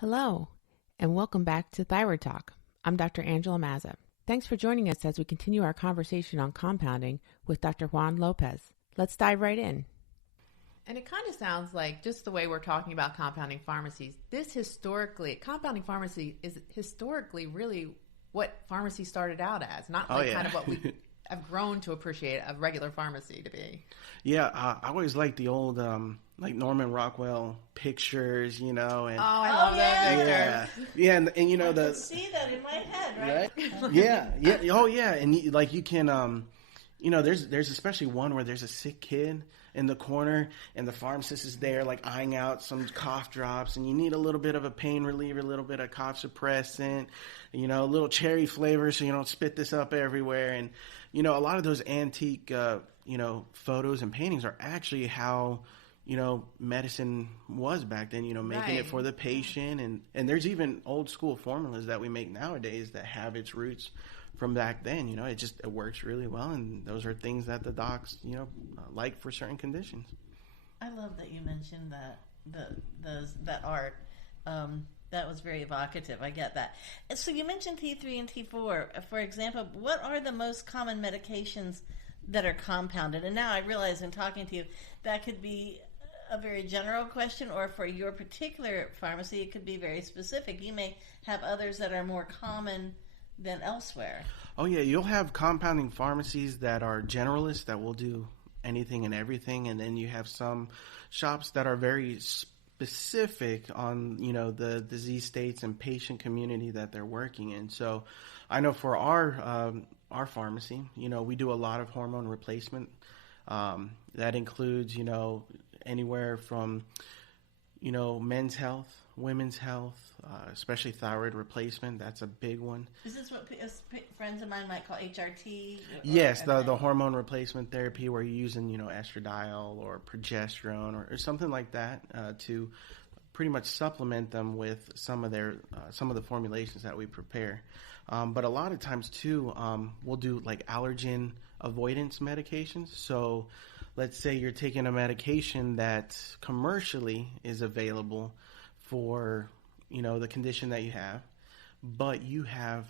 Hello, and welcome back to Thyroid Talk. I'm Dr. Angela Mazza. Thanks for joining us as we continue our conversation on compounding with Dr. Juan Lopez. Let's dive right in. And it kind of sounds like, just the way we're talking about compounding pharmacies, compounding pharmacy is historically really what pharmacy started out as, not kind of what we have grown to appreciate a regular pharmacy to be. Yeah, I always liked the old, like Norman Rockwell pictures, and I love that picture. Yeah, and I can see that in my head, right? Yeah, oh yeah, and you can, there's especially one where there's a sick kid in the corner, and the pharmacist is there, like eyeing out some cough drops, and you need a little bit of a pain reliever, a little bit of cough suppressant, a little cherry flavor, so you don't spit this up everywhere, and a lot of those antique, photos and paintings are actually how, medicine was back then, making it for the patient. And there's even old school formulas that we make nowadays that have its roots from back then. It works really well. And those are things that the docs, like for certain conditions. I love that you mentioned that art. That was very evocative. I get that. So you mentioned T3 and T4. For example, what are the most common medications that are compounded? And now I realize in talking to you, that could be a very general question, or for your particular pharmacy, it could be very specific. You may have others that are more common than elsewhere. Oh, yeah. You'll have compounding pharmacies that are generalists that will do anything and everything. And then you have some shops that are very specific on, the disease states and patient community that they're working in. So I know for our pharmacy, we do a lot of hormone replacement. That includes, anywhere from, men's health, women's health, especially thyroid replacement. That's a big one. Is this what friends of mine might call HRT? Yes, the hormone replacement therapy where you're using, estradiol or progesterone or something like that to pretty much supplement them with some of the formulations that we prepare. But a lot of times too, we'll do like allergen avoidance medications. So let's say you're taking a medication that commercially is available for, the condition that you have, but you have,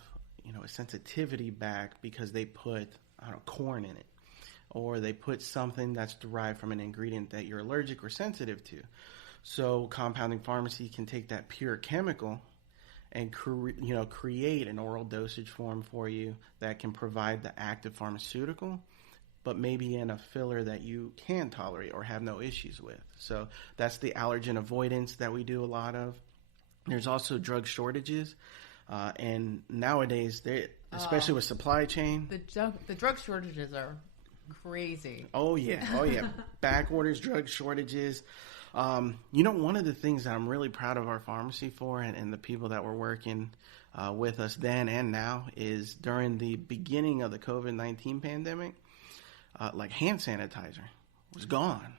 a sensitivity back because they put, corn in it, or they put something that's derived from an ingredient that you're allergic or sensitive to. So compounding pharmacy can take that pure chemical and create an oral dosage form for you that can provide the active pharmaceutical, but maybe in a filler that you can tolerate or have no issues with. So that's the allergen avoidance that we do a lot of. There's also drug shortages, and nowadays, especially with supply chain, the drug shortages are crazy. Oh yeah, back orders, drug shortages. One of the things that I'm really proud of our pharmacy for and the people that were working with us then and now is during the beginning of the COVID-19 pandemic, like hand sanitizer was gone,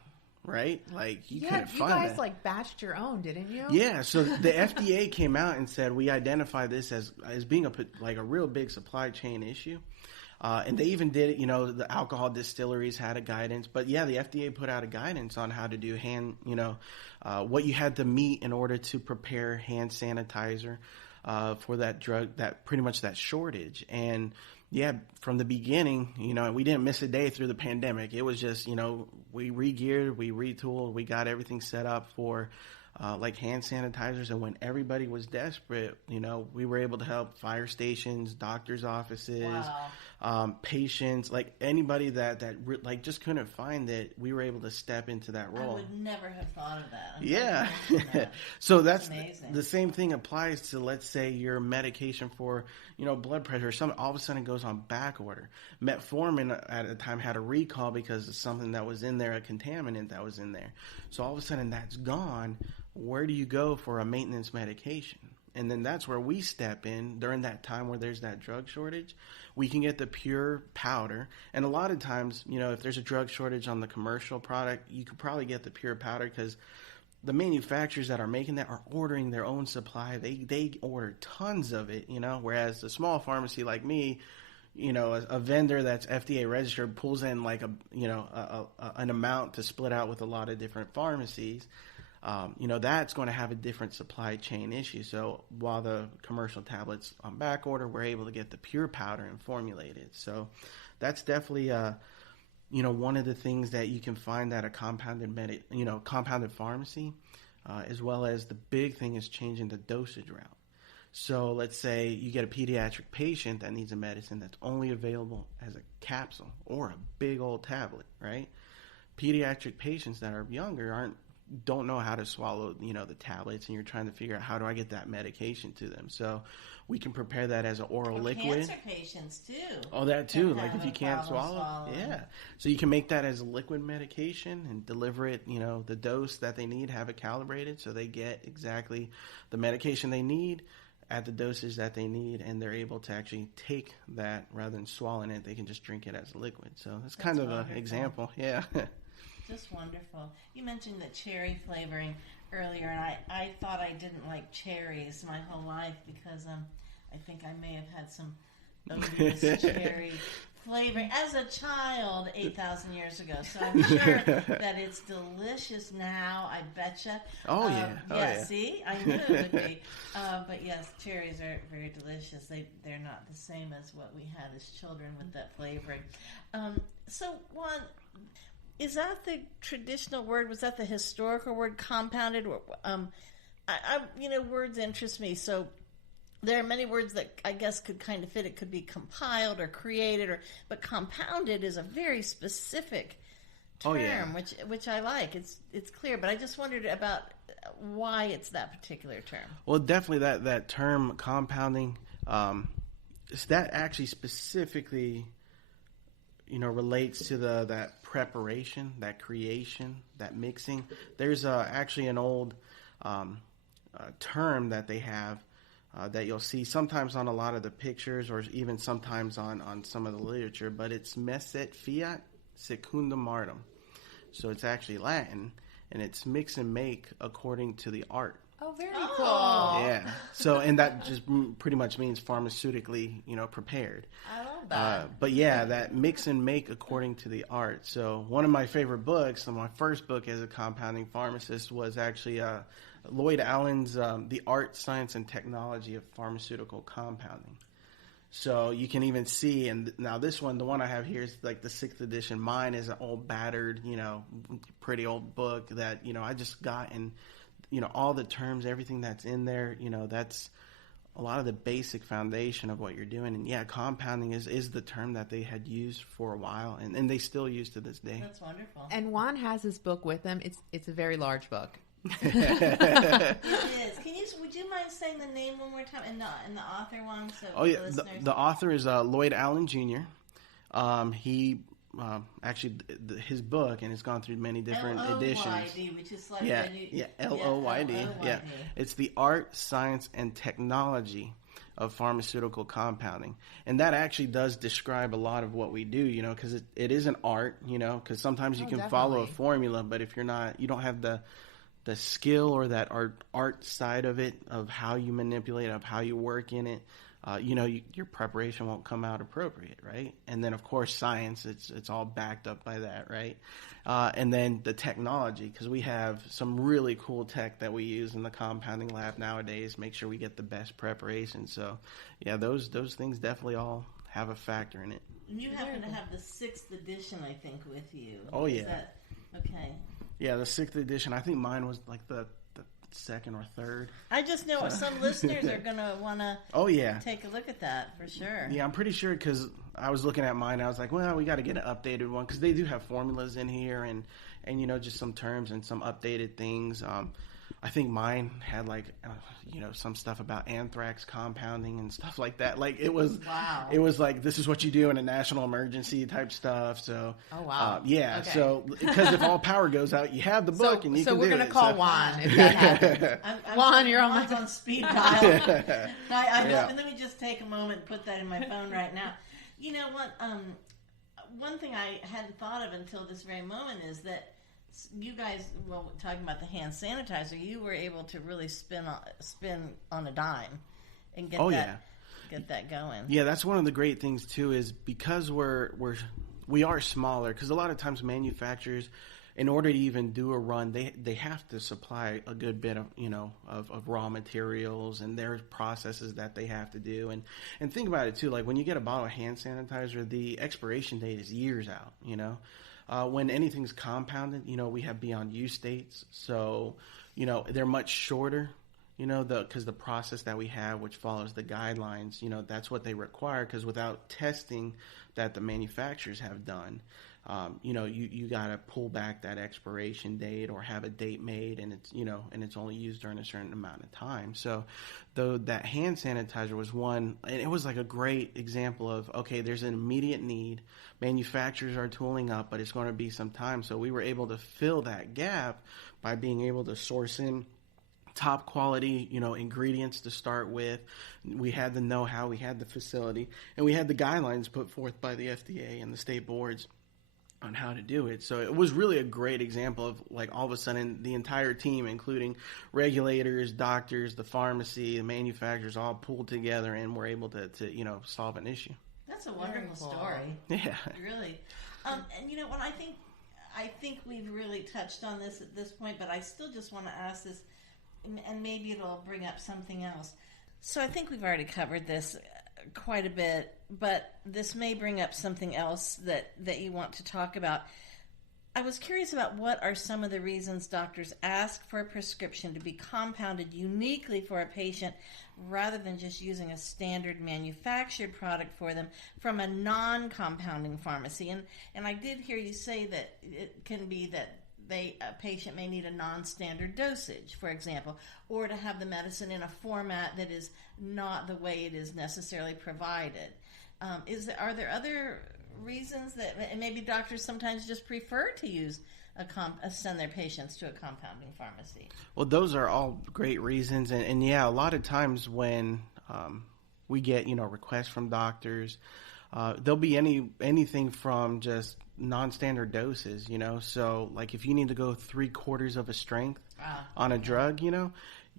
right? Like you couldn't find it. You guys batched your own, didn't you? Yeah, so the FDA came out and said we identify this as being a real big supply chain issue. And they even did it, the alcohol distilleries had a guidance. But yeah, the FDA put out a guidance on how to do what you had to meet in order to prepare hand sanitizer for that drug, that shortage. And yeah, from the beginning, we didn't miss a day through the pandemic. It was just, we re-geared, we retooled, we got everything set up for hand sanitizers. And when everybody was desperate, we were able to help fire stations, doctors' offices. Wow. Patients, like anybody that just couldn't find it, we were able to step into that role. I would never have thought of that. Yeah. So that's amazing. The same thing applies to, let's say, your medication for, blood pressure. All of a sudden goes on back order. Metformin at the time had a recall because of something that was in there, a contaminant that was in there. So all of a sudden that's gone. Where do you go for a maintenance medication? And then that's where we step in during that time where there's that drug shortage. We can get the pure powder. And a lot of times, if there's a drug shortage on the commercial product, you could probably get the pure powder because the manufacturers that are making that are ordering their own supply. They order tons of it, whereas the small pharmacy like me, a vendor that's FDA registered pulls in an amount to split out with a lot of different pharmacies. that's going to have a different supply chain issue. So while the commercial tablets on back order, we're able to get the pure powder and formulate it. So that's definitely, one of the things that you can find at a compounded pharmacy, as well as the big thing is changing the dosage route. So let's say you get a pediatric patient that needs a medicine that's only available as a capsule or a big old tablet, right? Pediatric patients that are younger don't know how to swallow, the tablets, and you're trying to figure out how do I get that medication to them. So we can prepare that as an oral liquid. Cancer patients too. Oh, that too. Like if you can't swallow. Yeah. So you can make that as a liquid medication and deliver it, the dose that they need, have it calibrated so they get exactly the medication they need at the dosage that they need, and they're able to actually take that rather than swallowing it. They can just drink it as a liquid. So that's kind of an example. Yeah. Just wonderful. You mentioned the cherry flavoring earlier, and I thought I didn't like cherries my whole life because I think I may have had some odious cherry flavoring as a child 8,000 years ago. So I'm sure that it's delicious now. I betcha. Oh yeah. Yeah. See, I knew it would be. But yes, cherries are very delicious. They're not the same as what we had as children with that flavoring. So Juan, is that the traditional word? Was that the historical word, compounded? Words interest me. So there are many words that I guess could kind of fit. It could be compiled or created, but compounded is a very specific term, which I like. It's clear, but I just wondered about why it's that particular term. Well, definitely that term compounding, that actually specifically, relates to that preparation, that creation, that mixing. There's actually an old term that they have that you'll see sometimes on a lot of the pictures or even sometimes on some of the literature, but it's messet fiat secundum artem. So it's actually Latin, and it's mix and make according to the art. Oh, very cool. Yeah. So, and that just pretty much means pharmaceutically, prepared. I love that. But yeah, that mix and make according to the art. So one of my favorite books, my first book as a compounding pharmacist, was actually Lloyd Allen's The Art, Science, and Technology of Pharmaceutical Compounding. So you can even see, and now this one, the one I have here is like the 6th edition. Mine is an old battered, pretty old book that, I just got, and all the terms, everything that's in there, that's a lot of the basic foundation of what you're doing. And yeah, compounding is the term that they had used for a while, and they still use to this day. That's wonderful. And Juan has his book with him. It's a very large book. It is. Would you mind saying the name one more time and the author one? So the author is Lloyd Allen Jr. He actually his book, and it's gone through many different editions. L-O-Y-D, which is like L-O-Y-D. Yeah, it's The Art, Science, and Technology of Pharmaceutical Compounding, and that actually does describe a lot of what we do. Because it is an art. Because sometimes you can follow a formula, but if you don't have the skill or that art side of it, of how you manipulate, of how you work in it, your preparation won't come out appropriate, right? And then, of course, science, it's all backed up by that, right? And then the technology, because we have some really cool tech that we use in the compounding lab nowadays, make sure we get the best preparation. So, yeah, those things definitely all have a factor in it. And you happen to have the 6th edition, I think, with you. Oh, yeah. Okay. Yeah, the 6th edition. I think mine was like the 2nd or 3rd. I just know some listeners are going to want to take a look at that for sure. Yeah, I'm pretty sure, because I was looking at mine. I was like, well, we got to get an updated one, because they do have formulas in here and just some terms and some updated things. I think mine had some stuff about anthrax compounding and stuff like that. Like it was like, this is what you do in a national emergency type stuff. So, Okay. So because if all power goes out, you have the book and you can do it. So we're going to call Juan if that happens. Juan, you're on speed dial. Let me just take a moment and put that in my phone right now. You know what? One thing I hadn't thought of until this very moment is that you guys, talking about the hand sanitizer, you were able to really spin on a dime and get that going. Yeah, that's one of the great things too, is because we are smaller, because a lot of times manufacturers, in order to even do a run, they have to supply a good bit of, of raw materials, and there's processes that they have to do. And think about it too, like when you get a bottle of hand sanitizer, the expiration date is years out, when anything's compounded, we have beyond use dates. So, they're much shorter, because the process that we have, which follows the guidelines, that's what they require, because without testing that the manufacturers have done, you got to pull back that expiration date or have a date made, and it's only used during a certain amount of time. So though that hand sanitizer was one, and it was like a great example of, okay, there's an immediate need. Manufacturers are tooling up, but it's going to be some time. So we were able to fill that gap by being able to source in top quality, ingredients to start with. We had the know-how, we had the facility, and we had the guidelines put forth by the FDA and the state boards on how to do it. So it was really a great example of, like, all of a sudden the entire team, including regulators, doctors, the pharmacy, the manufacturers, all pulled together and were able to solve an issue. That's a wonderful story. Yeah. Really. And when I think we've really touched on this at this point, but I still just want to ask this, and maybe it'll bring up something else. So I think we've already covered this quite a bit, but this may bring up something else that you want to talk about. I was curious about what are some of the reasons doctors ask for a prescription to be compounded uniquely for a patient rather than just using a standard manufactured product for them from a non-compounding pharmacy. And I did hear you say that it can be that a patient may need a non-standard dosage, for example, or to have the medicine in a format that is not the way it is necessarily provided. Are there other reasons that maybe doctors sometimes just prefer to use send their patients to a compounding pharmacy? Well, those are all great reasons, and yeah, a lot of times when we get requests from doctors, there'll be anything from just non-standard doses, so like if you need to go 3/4 of a strength on a drug,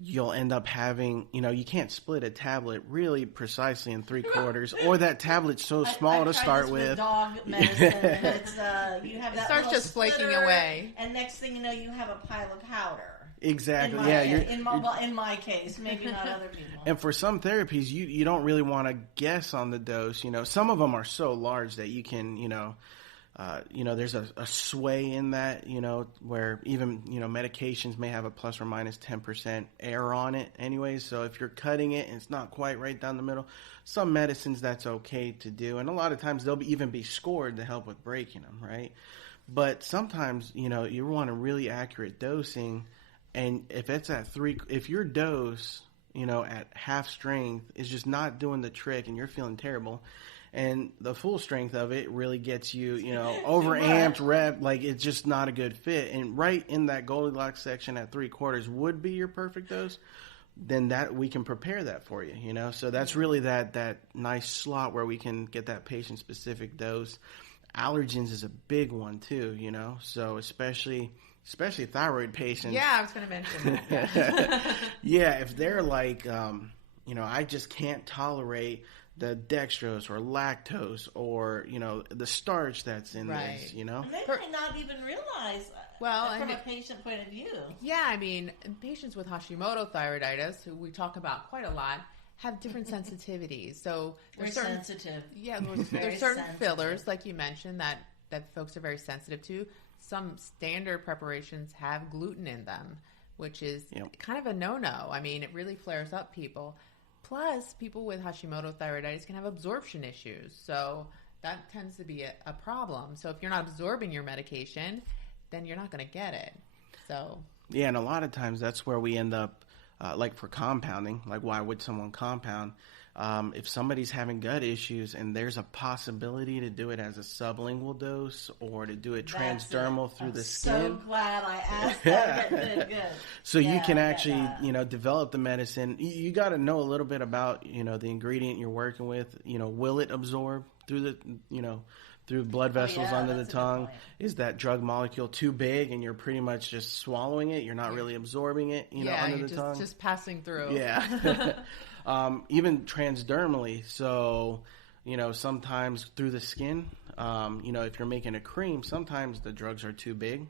you'll end up having, you can't split a tablet really precisely in 3/4, or that tablet's so small to start with. Dog medicine, and it's you have that starts little just flaking away, and next thing you know, you have a pile of powder. Exactly. In my case, maybe not other people. And for some therapies, you don't really want to guess on the dose. Some of them are so large that you can, there's a sway in that, where even, medications may have a plus or minus 10% error on it anyways. So if you're cutting it and it's not quite right down the middle, some medicines that's okay to do. And a lot of times they'll even be scored to help with breaking them, right? But sometimes, you want a really accurate dosing. And if it's if your dose, at half strength is just not doing the trick and you're feeling terrible, and the full strength of it really gets you, overamped rep, like it's just not a good fit. And right in that Goldilocks section at 3/4 would be your perfect dose, then that we can prepare that for you, So that's really that nice slot where we can get that patient specific dose. Allergens is a big one too, So especially thyroid patients. Yeah, I was going to mention that. Yeah, if they're like, I just can't tolerate the dextrose or lactose or, the starch that's in this, And they might not even realize from a patient point of view. Yeah, I mean, patients with Hashimoto thyroiditis, who we talk about quite a lot, have different sensitivities. So there's sensitive. Yeah, there's certain fillers, like you mentioned, that folks are very sensitive to. Some standard preparations have gluten in them, which is kind of a no-no. I mean, it really flares up people. Plus, people with Hashimoto thyroiditis can have absorption issues. So that tends to be a problem. So if you're not absorbing your medication, then you're not going to get it. So yeah, and a lot of times that's where we end up, like for compounding, like why would someone compound? If somebody's having gut issues and there's a possibility to do it as a sublingual dose or to do it transdermal through the skin. I'm so glad I asked that. Good. So you can actually, develop the medicine. You got to know a little bit about, the ingredient you're working with. Will it absorb through the, through blood vessels under the tongue? Is that drug molecule too big and you're pretty much just swallowing it? You're not really absorbing it, under the tongue? Just passing through. Yeah. Even transdermally. So, sometimes through the skin, if you're making a cream, sometimes the drugs are too big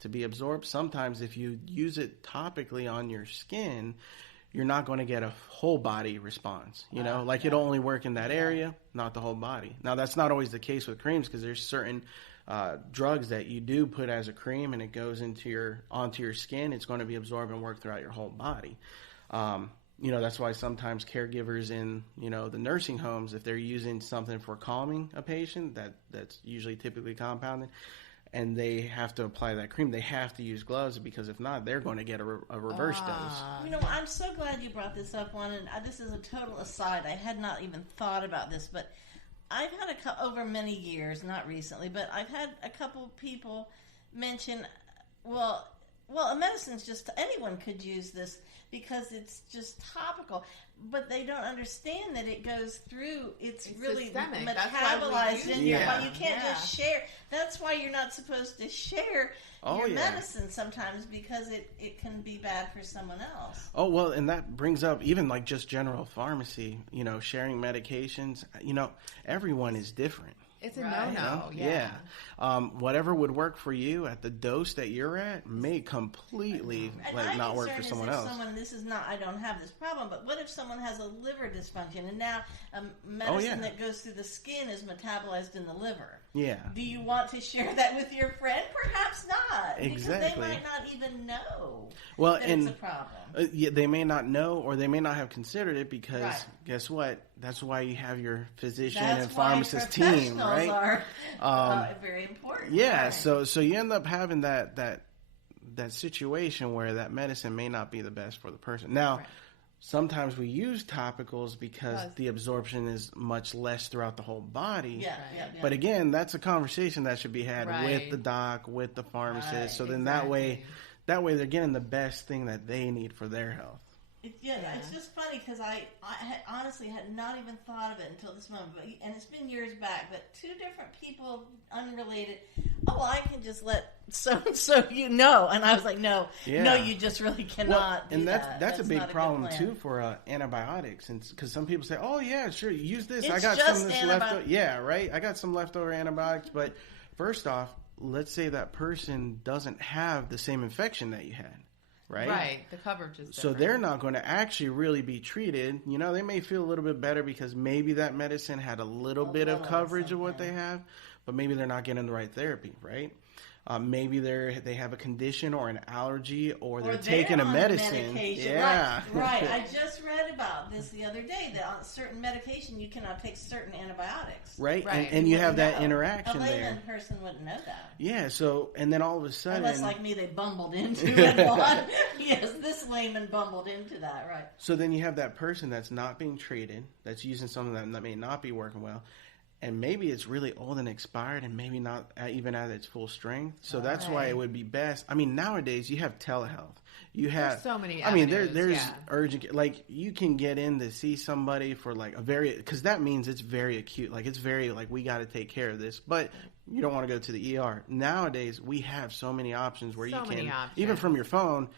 to be absorbed. Sometimes if you use it topically on your skin, you're not going to get a whole body response. It'll only work in that area, not the whole body. Now, that's not always the case with creams, because there's certain drugs that you do put as a cream and it goes onto your skin. It's going to be absorbed and work throughout your whole body. That's why sometimes caregivers in, the nursing homes, if they're using something for calming a patient that's usually typically compounded, and they have to apply that cream, they have to use gloves, because if not, they're going to get a reverse dose. I'm so glad you brought this up, Juan, and this is a total aside. I had not even thought about this, but I've had over many years, not recently, but I've had a couple people mention, well, a medicine's just, anyone could use this because it's just topical, but they don't understand that it goes through, it's really systemic. metabolized in your body. You can't just share. That's why you're not supposed to share your medicine sometimes, because it can be bad for someone else. Oh, well, and that brings up even like just general pharmacy, sharing medications. Everyone is different. It's a no-no. Whatever would work for you at the dose that you're at may completely not work for someone else. I don't have this problem, but what if someone has a liver dysfunction and now medicine that goes through the skin is metabolized in the liver? Yeah. Do you want to share that with your friend? Perhaps not. Exactly. Because they might not even know that it's a problem. They may not know, or they may not have considered it, because guess what? That's why you have your physician and pharmacist team, right? Are very important. Yeah, right. so you end up having that situation where that medicine may not be the best for the person. Now, sometimes we use topicals because the absorption is much less throughout the whole body. Yeah. But again, that's a conversation that should be had with the doc, with the pharmacist. So then that way they're getting the best thing that they need for their health. It's just funny because I honestly had not even thought of it until this moment. And it's been years back, but two different people, unrelated. Oh, I can just let so and I was like, no, you just really cannot. And that's a big problem too for antibiotics, and because some people say, oh yeah, sure, use this. I got some of this leftover. Yeah, right. I got some leftover antibiotics, but first off, let's say that person doesn't have the same infection that you had. Right, the coverage is different. So they're not going to actually really be treated. They may feel a little bit better because maybe that medicine had a little bit of coverage of what they have, but maybe they're not getting the right therapy, right? Maybe they have a condition or an allergy, or they're taking a medicine. Medication. Yeah, right. I just read about this the other day that on certain medication you cannot take certain antibiotics. Right. And you have that interaction there. A layman person wouldn't know that. Yeah. So and then all of a sudden, unless like me, they bumbled into it. Yes, this layman bumbled into that. Right. So then you have that person that's not being treated, that's using something that may not be working well. And maybe it's really old and expired, and maybe not even at its full strength. So that's why it would be best. I mean, nowadays you have telehealth. There's so many avenues, there's urgent. Like you can get in to see somebody for like because that means it's very acute. Like it's very we got to take care of this, but you don't want to go to the ER. Nowadays we have so many options where even from your phone.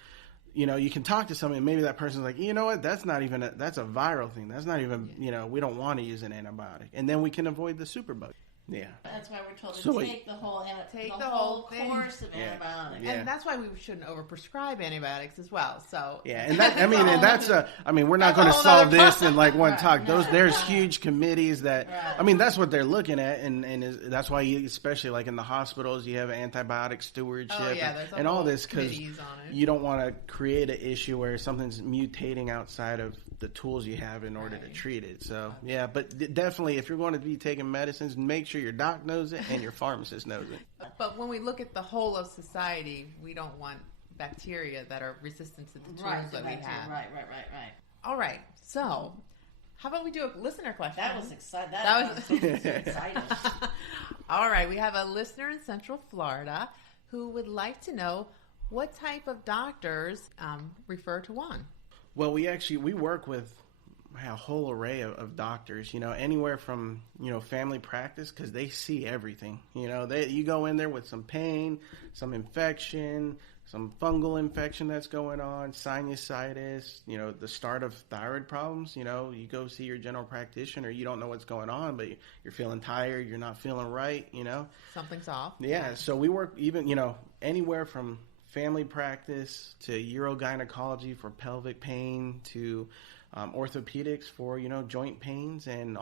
You can talk to somebody, and maybe that person's like, you know what, that's not even that's a viral thing. That's not even, we don't want to use an antibiotic. And then we can avoid the superbug. Yeah. That's why we're told to take the whole course of antibiotics. And that's why we shouldn't overprescribe antibiotics as well. So and we're not going to solve this in one talk. There's huge committees that that's what they're looking at, and that's why especially in the hospitals you have antibiotic stewardship and all this, because you don't want to create an issue where something's mutating outside of the tools you have in order to treat it. So but definitely if you're going to be taking medicines, make sure your doc knows it and your pharmacist knows it. But when we look at the whole of society, we don't want bacteria that are resistant to the tools that we have. Right. All right. So, how about we do a listener question? That was exciting. That was exciting. All right. We have a listener in Central Florida who would like to know what type of doctors refer to Juan. Well, we work with a whole array of doctors, anywhere from, family practice, because they see everything. You go in there with some pain, some infection, some fungal infection that's going on, sinusitis, the start of thyroid problems. You go see your general practitioner, you don't know what's going on, but you're feeling tired, you're not feeling right, Something's off. Yeah, so we work even, anywhere from family practice to urogynecology for pelvic pain to orthopedics for, joint pains, and,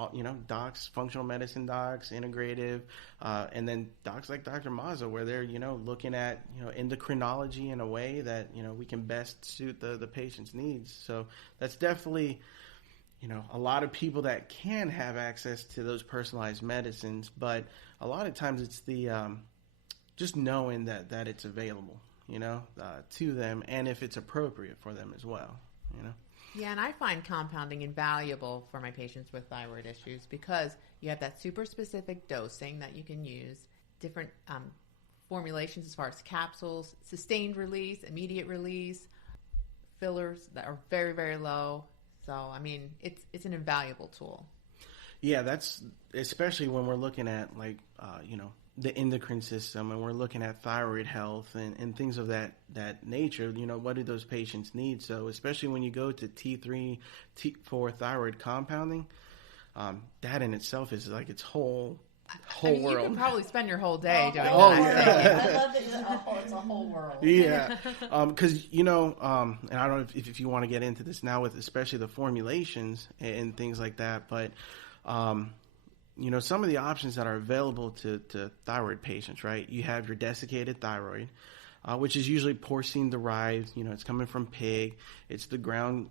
docs, functional medicine docs, integrative, and then docs like Dr. Mazza, where they're, looking at, endocrinology in a way that, we can best suit the patient's needs. So that's definitely, a lot of people that can have access to those personalized medicines, but a lot of times it's the just knowing that it's available, to them, and if it's appropriate for them as well, Yeah, and I find compounding invaluable for my patients with thyroid issues because you have that super specific dosing that you can use, different formulations as far as capsules, sustained release, immediate release, fillers that are very, very low. So, I mean, it's an invaluable tool. Yeah, that's especially when we're looking at the endocrine system, and we're looking at thyroid health and things of that nature. What do those patients need? So especially when you go to T3, T4 thyroid compounding, that in itself is like its whole world. You could probably spend your whole day doing that. Yeah. I love that it's a whole world. Yeah, because and I don't know if you want to get into this now with especially the formulations and things like that, but some of the options that are available to thyroid patients, right? You have your desiccated thyroid, which is usually porcine derived. It's coming from pig. It's the ground,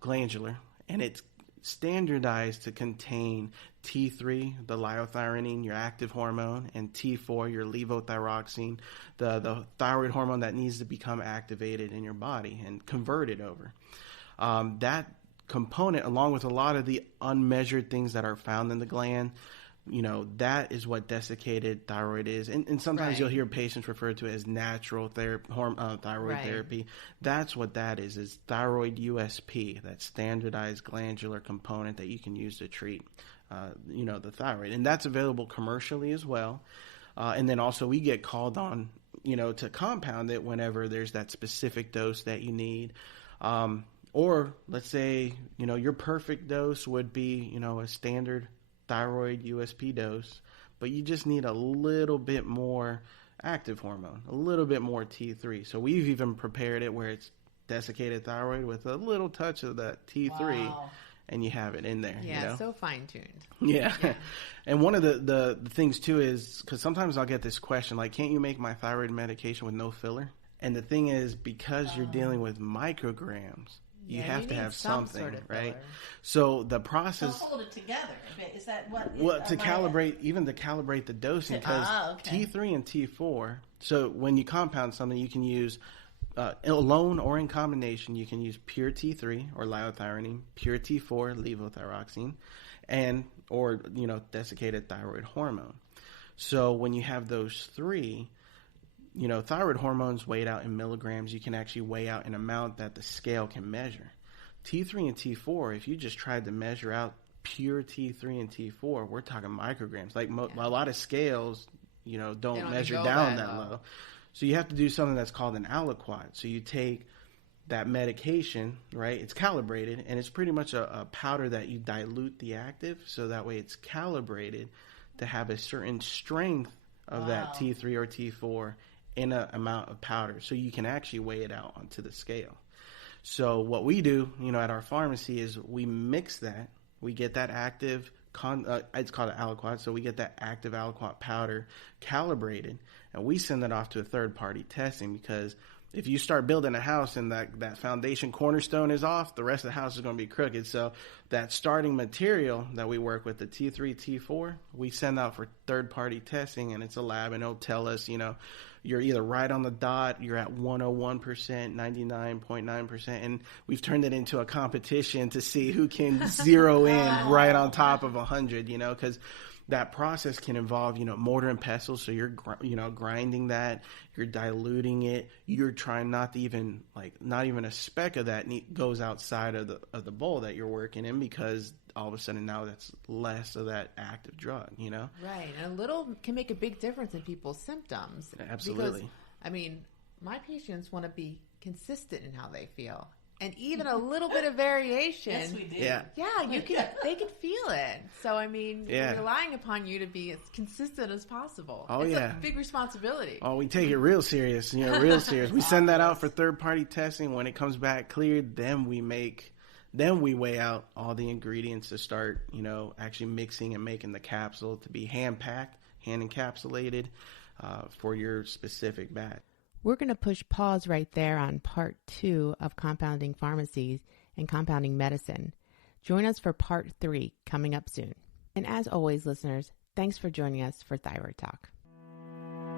glandular, and it's standardized to contain T3, the liothyronine, your active hormone, and T4, your levothyroxine, the thyroid hormone that needs to become activated in your body and converted over. That component, along with a lot of the unmeasured things that are found in the gland, that is what desiccated thyroid is. And sometimes you'll hear patients refer to it as natural thyroid therapy. That's what that is thyroid USP, that standardized glandular component that you can use to treat, the thyroid. And that's available commercially as well. And then also we get called on, to compound it whenever there's that specific dose that you need. Or let's say, your perfect dose would be, a standard thyroid USP dose, but you just need a little bit more active hormone, a little bit more T3. So we've even prepared it where it's desiccated thyroid with a little touch of that T3, and you have it in there. Yeah, so fine-tuned. Yeah. And one of the things, too, is because sometimes I'll get this question, like, can't you make my thyroid medication with no filler? And the thing is, because you're dealing with micrograms, you have to have something, sort of right? Filler. So the process... So hold it together. Is that what... Well, to calibrate the dosing, because T3 and T4... So when you compound something, you can use... alone or in combination, you can use pure T3 or liothyronine, pure T4, levothyroxine, or desiccated thyroid hormone. So when you have those three... thyroid hormones weighed out in milligrams. You can actually weigh out an amount that the scale can measure. T3 and T4, if you just tried to measure out pure T3 and T4, we're talking micrograms. Like a lot of scales, don't measure down that low. So you have to do something that's called an aliquot. So you take that medication, right? It's calibrated, and it's pretty much a powder that you dilute the active, so that way it's calibrated to have a certain strength of that T3 or T4 in an amount of powder, so you can actually weigh it out onto the scale. So what we do, at our pharmacy is we mix that. We get that active, it's called an aliquot, so we get that active aliquot powder calibrated, and we send that off to a third-party testing, because if you start building a house and that foundation cornerstone is off, the rest of the house is going to be crooked. So that starting material that we work with, the T3, T4, we send out for third-party testing, and it's a lab, and it'll tell us, you're either right on the dot, you're at 101%, 99.9%, and we've turned it into a competition to see who can zero in right on top of 100, because that process can involve, mortar and pestle. So you're, grinding that, you're diluting it. You're trying not even a speck of that goes outside of the bowl that you're working in, because all of a sudden now that's less of that active drug, Right. And a little can make a big difference in people's symptoms. Absolutely. Because, My patients want to be consistent in how they feel. And even a little bit of variation. Yes, we do. Yeah. Yeah, they can feel it. So, I mean, Yeah. we're relying upon you to be as consistent as possible. Oh, it's yeah. a big responsibility. Oh, we take it real serious, real serious. We send that out for third-party testing. When it comes back cleared, then we weigh out all the ingredients to start, actually mixing and making the capsule to be hand-packed, hand-encapsulated for your specific batch. We're going to push pause right there on part 2 of Compounding Pharmacies and Compounding Medicine. Join us for part 3 coming up soon. And as always, listeners, thanks for joining us for Thyroid Talk.